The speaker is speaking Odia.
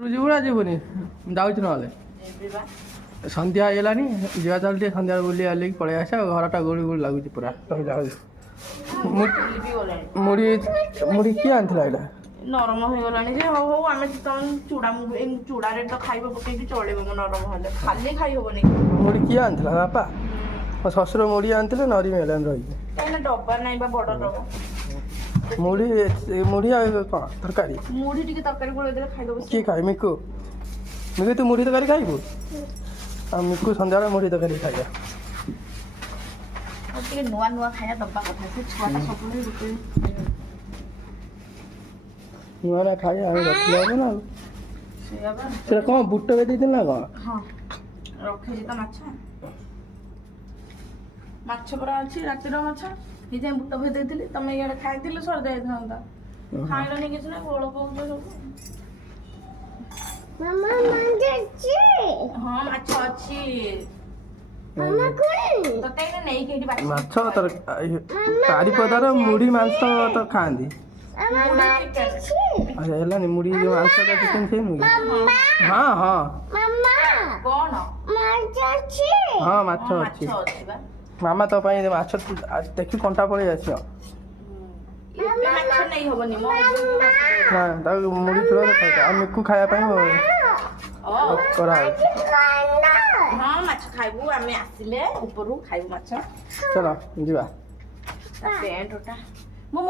ଯିବୁ ନା ଯିବୁନି ଯାଉଛି ନହେଲେ ସନ୍ଧ୍ୟା ହେଇଗଲାଣି ଯିବା ଚାଲ ଟିକେ ସନ୍ଧ୍ୟାରେ ବୁଲି ଆଲିକି ପଳେଇ ଆସିବା ଘରଟା ଗୁଳି ଗୁଳି ଲାଗୁଛି ପୁରା ଯାଉଛି ମୁଢ଼ି ମୁଢ଼ି କିଏ ଆଣିଥିଲା ଏଇଟା ନରମ ହେଇଗଲାଣି ଯେ ହଉ ହଉ ଆମେ ଚୁଡ଼ାରେ ତ ଖାଇବା ପକେଇକି ଚଳିବ ନରମ ହେଲେ ଖାଲି ଖାଇ ହବନି ମୁଢ଼ି କିଏ ଆଣିଥିଲା ବାପା ମୋ ଶ୍ୱଶୁର ମୁଢ଼ି ଆଣିଥିଲେ ନରିମ ହେଲାଣି ରହିକି କାହିଁକିନା ଡବା ନାହିଁ ବା ବଡ଼ ଡବା ମୁଢ଼ି ମୁଢ଼ି ଆଉ କ'ଣ ତରକାରୀ ମୁଢ଼ି ଟିକେ ତରକାରୀ ଗୋଳେଇ ଦେଲେ ଖାଇଦବ କିଏ ଖାଏ ମିକୁ ମିକୁ ତୁ ମୁଢ଼ି ତରକାରୀ ଖାଇବୁ ଆଉ ମିକୁ ସନ୍ଧ୍ୟାବେଳେ ମୁଢ଼ି ତରକାରୀ ଖାଇବା ଆଉ ଟିକେ ନୂଆ ନୂଆ ଖାଇବା ଦବା କଥା ସେ ଛୁଆଟା ସବୁବେଳେ ଗୋଟେ ନୂଆ ନୂଆ ଖାଇବା ଆମେ ରଖିଲେ ହେବ ନା ଆଉ ସେଇଆ ବା ସେଟା କ'ଣ ବୁଟ ଦେଇଥିଲି ନା କ'ଣ ହଁ ରଖିଛି ତ ମାଛ ପରା ଅଛି ରାତିର ମାଛ ନିଜେ ବୁଟ ଭେଦେଇଥିଲି ତମେ ଇଆଡ଼େ ଖାଇଥିଲେ ସରିଯାଇଥାନ୍ତା ଖାଇଲନି କିଛି ନା ଗୋଳ କହୁଛ ସବୁ ହଁ ମାଛ ଅଛି ତତେ ଏଇନେ ନେଇକି ଏଇଠି ବାଛି ମାଛ ଚାରିପଦାର ମୁଢ଼ି ମାଂସ ତ ଖାଆନ୍ତି ହେଲାନି ମୁଢ଼ି ଯେଉଁ ମାଂସ ଚିକେନ୍ ସେ ନୁହେଁ ହଁ ହଁ କଣ ହଁ ମାଛ ଅଛି ବା ମାମା ତୋ ପାଇଁ ମାଛ ଦେଖି କଣ୍ଟା ପଳେଇ ଆସିବ ମାଛ ନେଇ ହବନି ମୋ ନା ତାକୁ ମୁଢ଼ି ଚୂଳରେ ଖାଇବା ଆଉ ମିକୁ ଖାଇବା ପାଇଁ କରାହେଉଛି ହଁ ମାଛ ଖାଇବୁ ଆମେ ଆସିଲେ ଉପରୁ ଖାଇବୁ ମାଛ ଚାଲ ଯିବା ପ୍ୟାଣ୍ଟଟା ମୁଁ